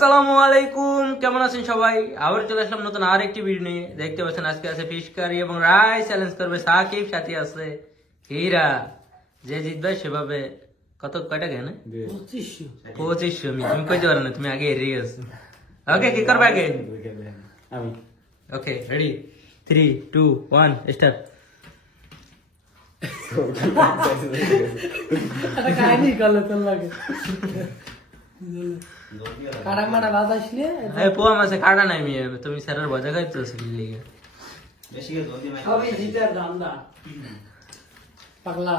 আসসালামু আলাইকুম, কেমন আছেন সবাই? আবার চলে আসলাম নতুন আর একটি ভিডিও নিয়ে। দেখতে পাচ্ছেন আজকে আছে ফিশ কারি এবং রাইস। চ্যালেঞ্জ করবে সাকিব, সাথে আছে হীরা। যে জিতবে সেভাবে কয়টা কেন 2500 তুমি কইতে পারো না, তুমি আগে হেরে গেছো। ওকে, কি করবে আগে? আমি ওকে, রেডি 3 2 1 স্টার্ট। একটা কাহিনী করলে তোর লাগে কাটা মাটা বাজাইস নিয়ে পোয়া মাসে কাটা নাই মিয়ে, তুমি স্যারের ভজা খাইছো লিগে সবই জিতার ধান্দা পাগলা।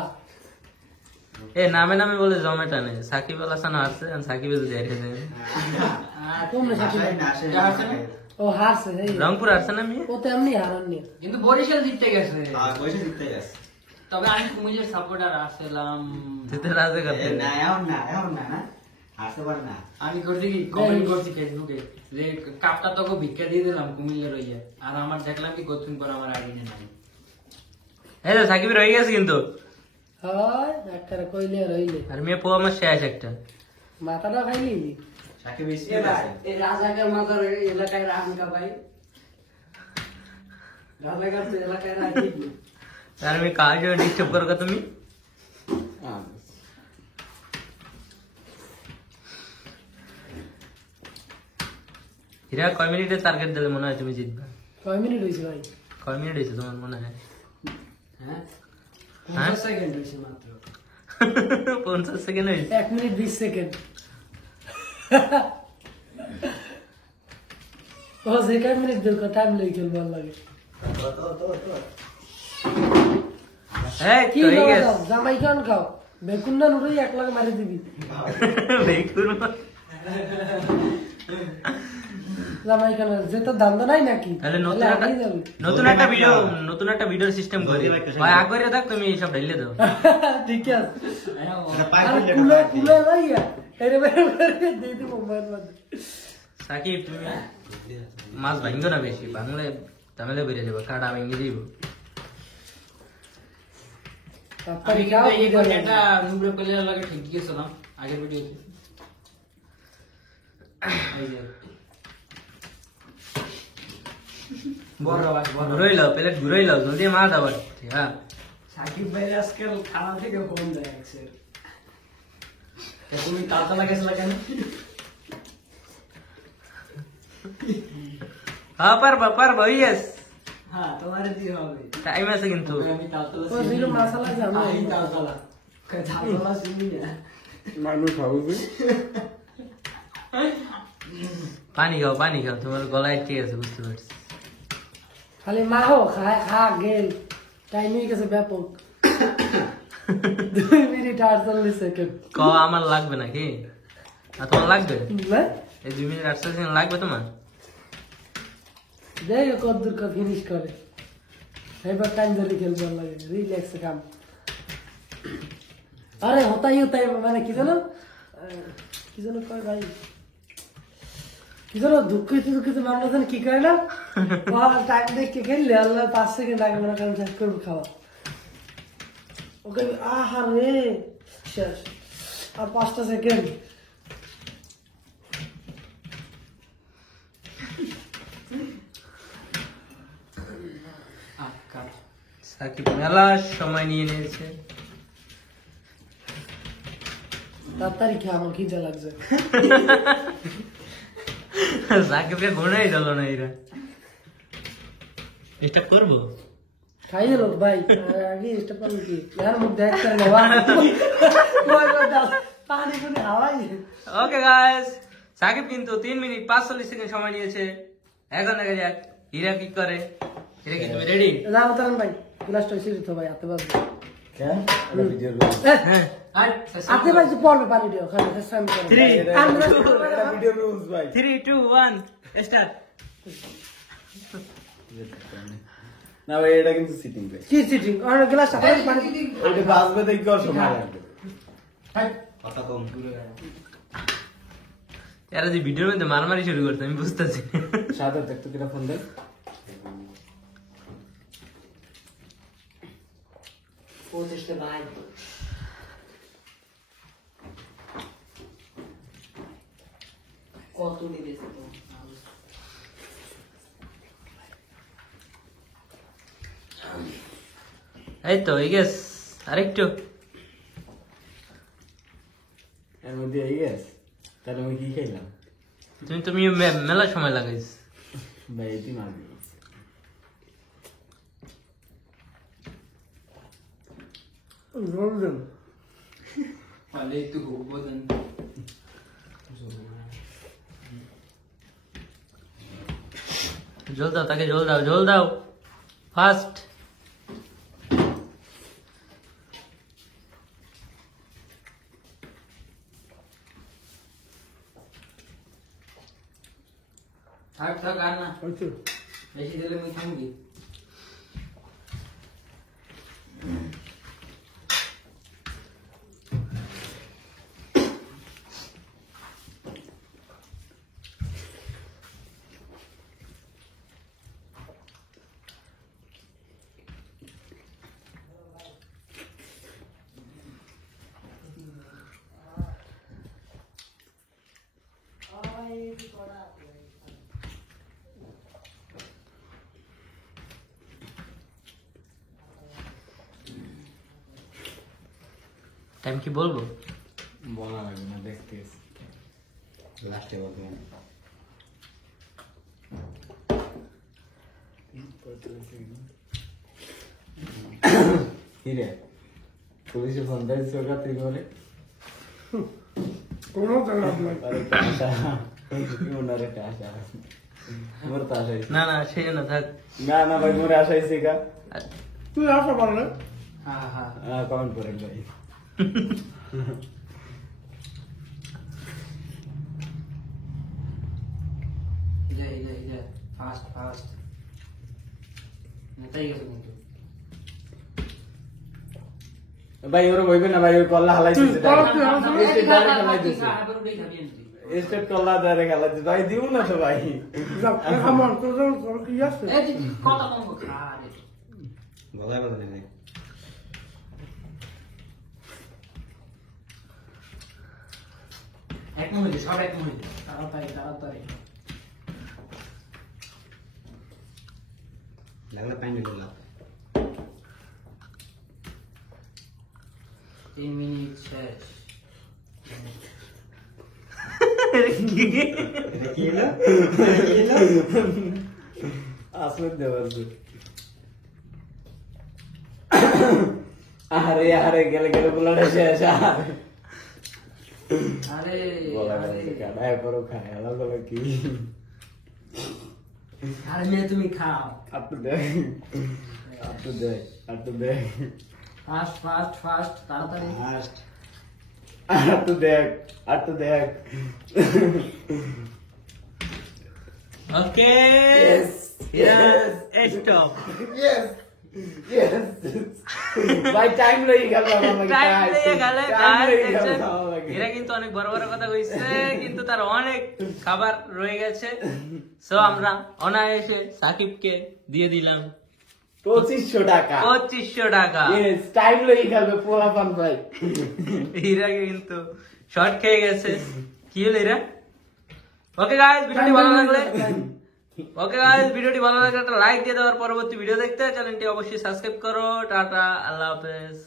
এ নামে নামে বলে জমেটা নেই। সাকিব আল হাসান হারছে, সাকিব যদি হেরে যায়। তোমরা সাথে ও হারছে রংপুর হারছে না মিয়ে, ও তো এমনি হারাননি, কিন্তু বরিশাল জিততে গেছে। বরিশাল জিততে গেছে। তবে আমি কুমিল্লার সাপোর্টার আসলাম। জিতে রাজে করতে না এখন না আসতে পারে না। আমি করছি কি কমেন্ট করছি ফেসবুকে যে কাপটা তোকে ভিক্ষা দিয়ে দিলাম কুমিল্লার হইয়া, আর আমার দেখলাম কি কতদিন পর আমার আইডিনে নাই। এই তো সাকিব রয়ে গেছে কিন্তু। হয় একটা কইলে রইলে আর মেয়ে পোয়া মাস শেষ একটা। মাথাটা খাইলি সাকিব বেশি এই রাজাকার মাথার এলাকায় রাখা ভাই, রাজাকার তো এলাকায় রাখি আর আমি কাজ ডিস্টার্ব করো তুমি। হীরা কয় মিনিটের টার্গেট দিলে মনে হয় তুমি জিতবে? কয় মিনিট হয়েছে ভাই? কয় মিনিট হয়েছে তোমার মনে হয়? হ্যাঁ হ্যাঁ? 50 সেকেন্ড হয়েছে মাত্র। 50 সেকেন্ড হয়েছে। 1 মিনিট 20 সেকেন্ড। ও যে কয় মিনিট দিল টাইম লেগে গেল, ভালো লাগে। এই কি তো হয়ে খাওয়া গেছে। দাও? জামাই খান খাও, বেকুন না নুরই এক লাখ মারি দিবি। বেকুর মা। জামাই খান যে তো দান্দা নাই নাকি? তাহলে তাহলে আগেই যাবি। নতুন একটা ভিডিও সিস্টেম করি ভাই। আগরে থাক, তুমি সব ঢেলে দাও। ঠিক আছে। পাঁচ আর মিনিট কুলে কুলে ভাইয়া এরে বের করে দিয়ে দিব মোবাইল মধ্যে। সাকিব তুমি মাছ ভাঙ্গো না বেশি, বাংলা তামিলে বেরিয়ে যাবো, কাটা ভেঙে দিব। তাড়াতাড়ি আমি খাও, কিন্তু এই বুঝা যাবে। এটা নুবরে প্লেয়ার লাগে ঠিক গেছিলাম আগের ভিডিওতে। এই যে বড় ভাই বড় ঘুরাই লাও, প্লেট ঘুরাই লাও, জলদি মাছ আবার। হ্যাঁ, সাকিব ভাই আজকাল খানা থেকে ফোন দেখছে। তুমি তালতলা গেছিলা কেন? হ্যাঁ পারবা ইয়েস। হ্যাঁ তোমারে দিয়ে হবে। টাইম আছে কিন্তু। আমি তালতলা ও জিরো মশলা জানো আমি তালতলা তালতলা চিনি না। মানুষ হবে পানি খাও, তোমার গলায় ঠিক আছে, বুঝতে পারছি। খালি মাহো খায় খা গেল টাইম হয়ে গেছে ব্যাপক। 2 মিনিট 48 সেকেন্ড। আমার লাগবে নাকি? আর তোমার লাগবে? বুঝলে এই 2 মিনিট 48 সেকেন্ড লাগবে তোমার? দেখ কতদূর ফিনিশ করে। এবার টাইম ধরে খেলতে ভালো লাগে, রিল্যাক্সে কাম। আরে হতাই মানে কি জানো কয় ভাই, কি জানো দুঃখিত মানুষ জানে কি করে না, টাইম দেখে খেললে আল্লাহ 5 সেকেন্ড আগে মনে করেন শেষ করবো খাওয়া। ওকে আহা রে শেষ, আর 5টা সেকেন্ড। সাকিব মেলা সময় নিয়ে নিয়েছে। তাড়াতাড়ি খেয়ে আমার খিদে লাগছে। সাকিবকে ঘুরাই দিল না এরা। ডিস্টার্ব করবো? খাই দিল ভাই আগে এটা পারলো কি यार মুখ দেখ করে না পানি পানি হাওয়াই। ওকে গাইস, সাকিব কিন্তু 3 মিনিট 45 সেকেন্ড সময় নিয়েছে। এখন দেখা যাক হীরা কি করে। হীরা কি তুমি রেডি? না উতারেন ভাই, গ্লাসটা এসে দিতে ভাই হাতে বাজবে। কেন ভিডিও হ্যাঁ, হাতে বাজবে পড়বে পানি দিও খালি সাম করে। 3 ভিডিও রুলস ভাই 3 2 1 স্টার্ট। না ভাই এটা কিন্তু সিটিং ভাই কি সিটিং আর গ্লাস হাতে পানি এটা বাজবে দেখি আর সময় লাগবে কথা কম এরা যে ভিডিওর মধ্যে মারামারি শুরু করছে আমি বুঝতেছি। সাদা দেখতো কিনা ফোন দেয় 25 ভাই। কত দিয়েছে তো এই তো এই গেস আরেকটু এর মধ্যে এই গেছে তাহলে আমি কি খাইলাম তুমি মেলা সময় লাগাইছ ভাই এটি মার দিয়েছে রোল দেন তাহলে একটু বোঝেন জল দাও তাকে জল দাও ফাস্ট থাক থাক আর না হয়তো বেশি দিলে মুই থামবি টাইম কি বলবো বলা লাগবে না দেখতে লাস্টে বলবো কি রে পুলিশে ফোন দেয় সরকার তুই করে কোনো জবাব নাই আরে কাশা মোর কাশা মোর তো আশা না না সেই না থাক না না ভাই মোর আশা হয়েছে কা তুই আসো পারলে হ্যাঁ হ্যাঁ কমেন্ট করেন ভাই যাই ফাস্ট নেতাই গেছে কিন্তু ভাই ওরা বইবে না ভাই ওই কল্লা হালাই দিছে স্টেট কল্লা দারে খেলা দিছে ভাই দিও না তো ভাই আমার তোর কি আছে কথা কম খা রে গলায় বাজে নাই এক মিনিট সব এক মিনিট তাড়াতাড়ি লাগলে পানি দিলাম 3 মিনিট শেষ কি না আসলে দেওয়ার আরে আরে গেলে বুলাটা শেষ আরে বলা গেছে কাটায় পরো খায় আলাদা বলে কি আরে মেয়ে তুমি খাও আপনি দেখ ফাস্ট তাড়াতাড়ি আটু দেখ ওকে স্টপ ভাই টাইম লেগে গেল এরা কিন্তু অনেক বড় বড় কথা কইছে কিন্তু তার অনেক খাবার রয়ে গেছে সো আমরা অনায়াসে সাকিবকে দিয়ে দিলাম 2500 টাকা 2500 টাকা টাইম লেগে গেল পোলা পান ভাই হীরা কিন্তু শর্ট খেয়ে গেছে কি হলো হীরা ওকে গাইস ভিডিওটি ভালো লাগলে একটা লাইক দিয়ে দেওয়ার পরবর্তী ভিডিও দেখতে চ্যানেলটি অবশ্যই সাবস্ক্রাইব করো টাটা আল্লাহ হাফেজ